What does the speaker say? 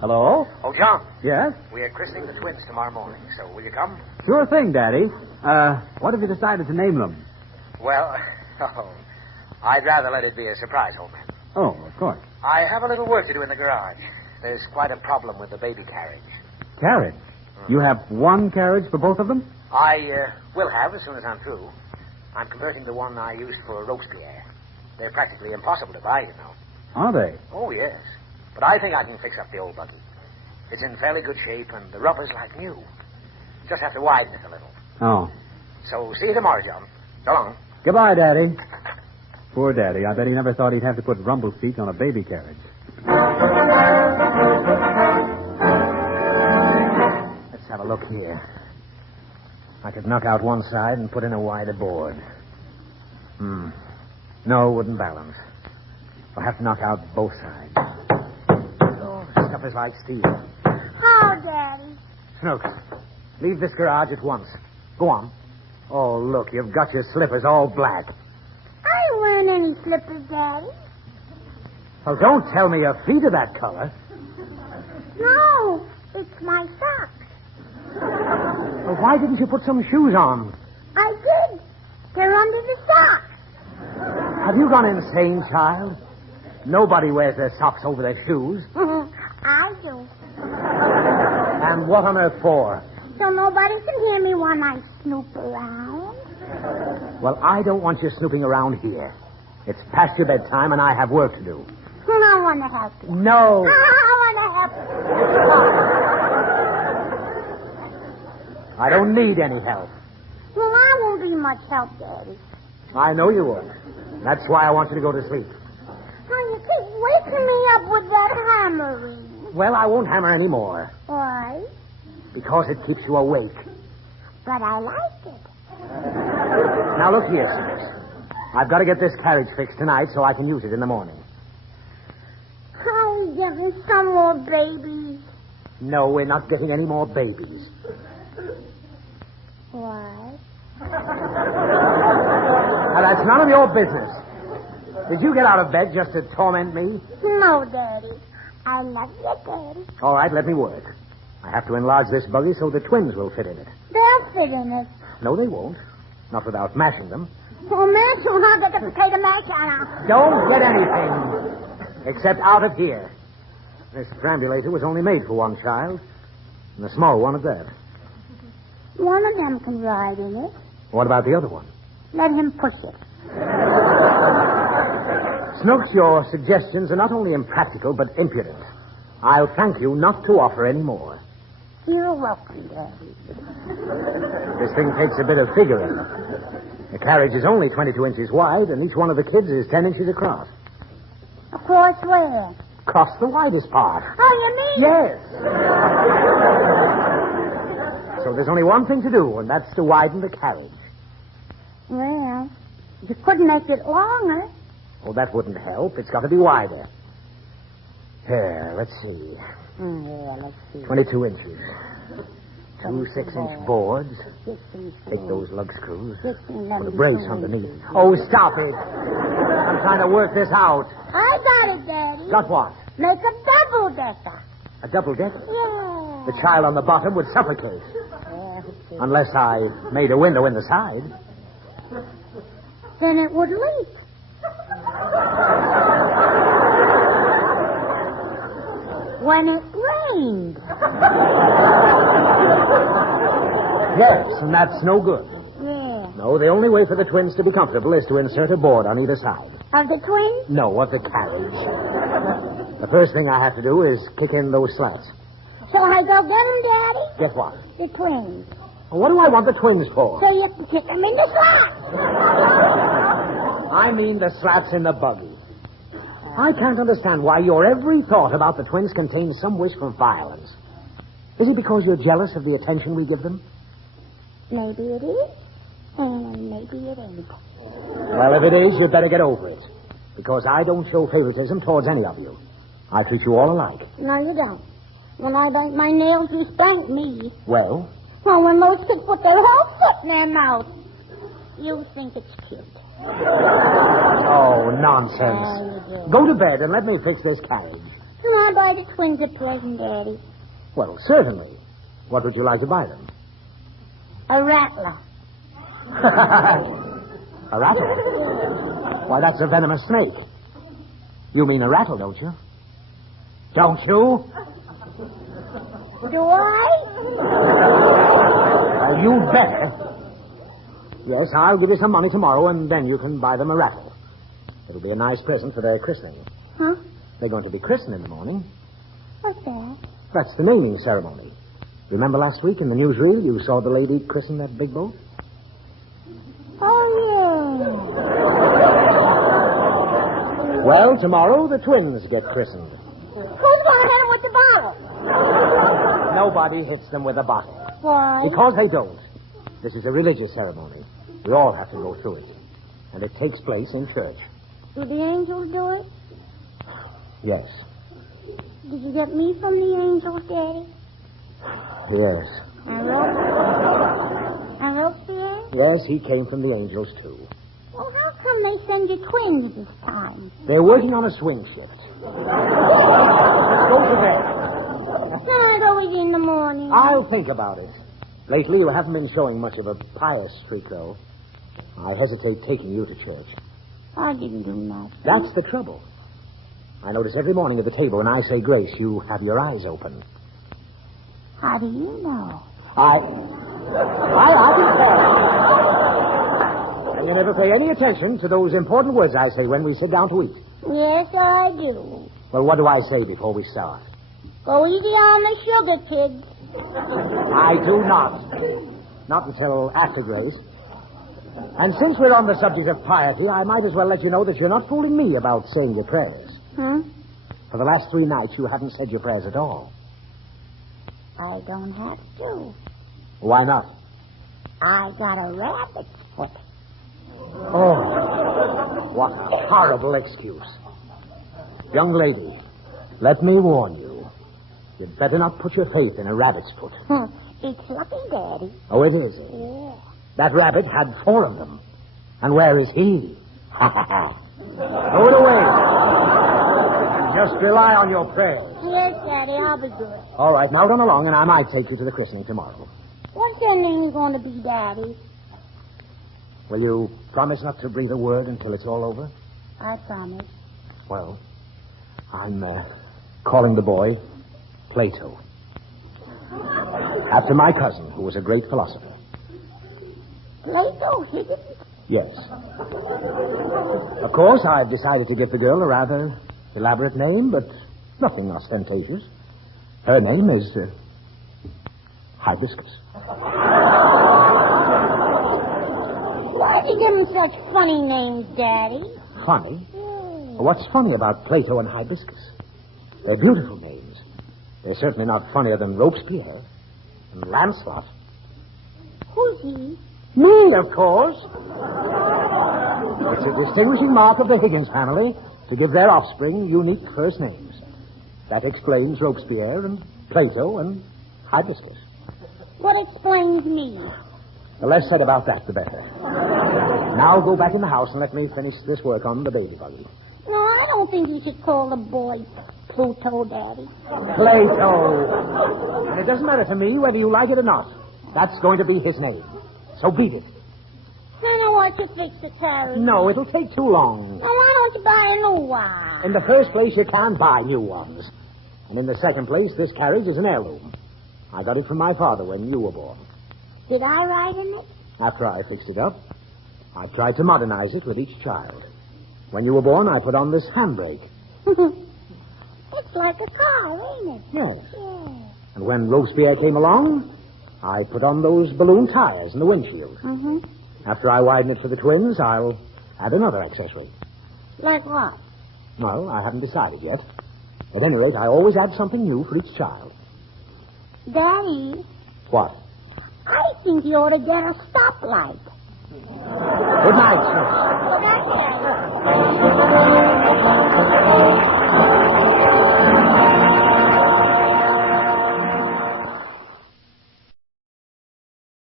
Hello? Oh, John. Yes? We're christening the twins tomorrow morning, so will you come? Sure thing, Daddy. What have you decided to name them? Well, I'd rather let it be a surprise, old man. Oh, of course. I have a little work to do in the garage. There's quite a problem with the baby carriage. Carriage? You have one carriage for both of them? I will have as soon as I'm through. I'm converting the one I used for Robespierre. They're practically impossible to buy, you know. Are they? Oh, yes. But I think I can fix up the old buggy. It's in fairly good shape, and the rubber's like new. Just have to widen it a little. Oh. So see you tomorrow, John. So long. Goodbye, Daddy. Poor Daddy. I bet he never thought he'd have to put rumble seats on a baby carriage. Let's have a look here. I could knock out one side and put in a wider board. No, wouldn't balance. I'll have to knock out both sides. Oh, the stuff is like steel. Oh, Daddy. Snooks, leave this garage at once. Go on. Oh, look, you've got your slippers all black. I ain't wearing any slippers, Daddy. Well, don't tell me your feet are that color. No, it's my socks. Well, why didn't you put some shoes on? I did. They're under the socks. Have you gone insane, child? Nobody wears their socks over their shoes. I do. And what on earth for? So nobody can hear me when I snoop around. Well, I don't want you snooping around here. It's past your bedtime, and I have work to do. Well, I want to help you. No. I want to help you. I don't need any help. Well, I won't be much help, Daddy. I know you won't. That's why I want you to go to sleep. Oh, you keep waking me up with that hammering. Well, I won't hammer anymore. Why? Because it keeps you awake. But I like it. Now, look here, Snooks. I've got to get this carriage fixed tonight so I can use it in the morning. Oh, we getting some more babies. No, we're not getting any more babies. Why? Now, that's none of your business. Did you get out of bed just to torment me? No, Daddy. I love you, Daddy. All right, let me work. I have to enlarge this buggy so the twins will fit in it. They'll fit in it. No, they won't. Not without mashing them. Oh, man, so I'll get the potato mash out. Don't get anything except out of here. This perambulator was only made for one child, and a small one at that. One of them can ride in it. What about the other one? Let him push it. Snooks, your suggestions are not only impractical, but impudent. I'll thank you not to offer any more. You're welcome, Daddy. This thing takes a bit of figuring. The carriage is only 22 inches wide, and each one of the kids is 10 inches across. Across where? Across the widest part. Oh, you mean? Yes. So there's only one thing to do, and that's to widen the carriage. Well, you could make it longer. Oh, that wouldn't help. It's got to be wider. Here, let's see. Yeah, let's see. 22 inches. 2 6-inch boards. 6 inch Take those lug screws. 6 and Put a brace underneath. Oh, stop it. I'm trying to work this out. I got it, Daddy. Got what? Make a double-decker. A double-decker? Yeah. The child on the bottom would suffocate. Unless I made a window in the side. Then it would leak. When it rained. Yes, and that's no good. Yeah. No, the only way for the twins to be comfortable is to insert a board on either side. Of the twins? No, of the carriage. The first thing I have to do is kick in those slats. So I go get them, Daddy? Get what? The twins. What do I want the twins for? So you can kick them in the slats. I mean the slats in the buggy. I can't understand why your every thought about the twins contains some wish for violence. Is it because you're jealous of the attention we give them? Maybe it is, and maybe it ain't. Well, if it is, you'd better get over it. Because I don't show favoritism towards any of you. I treat you all alike. No, you don't. When I bite my nails, you spank me. Well? Well, when those kids put their whole foot in their mouth, you think it's cute. Oh, nonsense. Go to bed and let me fix this carriage. Well, buy the twins a present, Daddy? Well, certainly. What would you like to buy them? A rattler. A rattle? Why, that's a venomous snake. You mean a rattle, don't you? Don't you? Do I? You'd better. Yes, I'll give you some money tomorrow, and then you can buy them a rattle. It'll be a nice present for their christening. Huh? They're going to be christened in the morning. What's that? That's the naming ceremony. Remember last week in the newsreel you saw the lady christen that big boat? Oh, yeah. Well, tomorrow the twins get christened. Who's going to hit them with the bottle? Nobody hits them with a bottle. Why? Because they don't. This is a religious ceremony. We all have to go through it. And it takes place in church. Do the angels do it? Yes. Did you get me from the angels, Daddy? Yes. And Robespierre? Yes, he came from the angels, too. Well, how come they send you twins this time? They're working on a swing shift. Go to bed. Can't I go with you in the morning? I'll think about it. Lately, you haven't been showing much of a pious streak, though. I hesitate taking you to church. I didn't do nothing. That's the trouble. I notice every morning at the table when I say grace, you have your eyes open. How do you know? I can tell. You never pay any attention to those important words I say when we sit down to eat. Yes, I do. Well, what do I say before we start? Go easy on the sugar, kids. I do not. Not until after grace. And since we're on the subject of piety, I might as well let you know that you're not fooling me about saying your prayers. Huh? For the last 3 nights, you haven't said your prayers at all. I don't have to. Why not? I got a rabbit's foot. Oh, what a horrible excuse. Young lady, let me warn you. You'd better not put your faith in a rabbit's foot. It's lucky, Daddy. Oh, it is? Yeah. That rabbit had 4 of them. And where is he? Throw it away. Just rely on your prayers. Yes, Daddy, I'll be good. All right, now run along, and I might take you to the christening tomorrow. What's their name going to be, Daddy? Will you promise not to breathe a word until it's all over? I promise. Well, I'm calling the boy Plato. After my cousin, who was a great philosopher. Plato Higgins? Yes. Of course, I've decided to give the girl a rather elaborate name, but nothing ostentatious. Her name is Hibiscus. Why'd you give them such funny names, Daddy? Funny? What's funny about Plato and Hibiscus? They're beautiful names. They're certainly not funnier than Robespierre and Lancelot. Who's he? Me, of course. It's a distinguishing mark of the Higgins family to give their offspring unique first names. That explains Robespierre and Plato and Hibiscus. What explains me? The less said about that, the better. Now go back in the house and let me finish this work on the baby buggy. No, I don't think you should call the boy Pluto, Daddy. Plato. And it doesn't matter to me whether you like it or not. That's going to be his name. So beat it. I don't want you to fix the carriage. No, it'll take too long. Well, why don't you buy a new one? In the first place, you can't buy new ones. And in the second place, this carriage is an heirloom. I got it from my father when you were born. Did I ride in it? After I fixed it up, I tried to modernize it with each child. When you were born, I put on this handbrake. It's like a car, ain't it? Yes. Yeah. And when Robespierre came along, I put on those balloon tires in the windshield. Mm-hmm. After I widen it for the twins, I'll add another accessory. Like what? Well, I haven't decided yet. At any rate, I always add something new for each child. Daddy, What? I think you ought to get a stoplight. Good night, sir.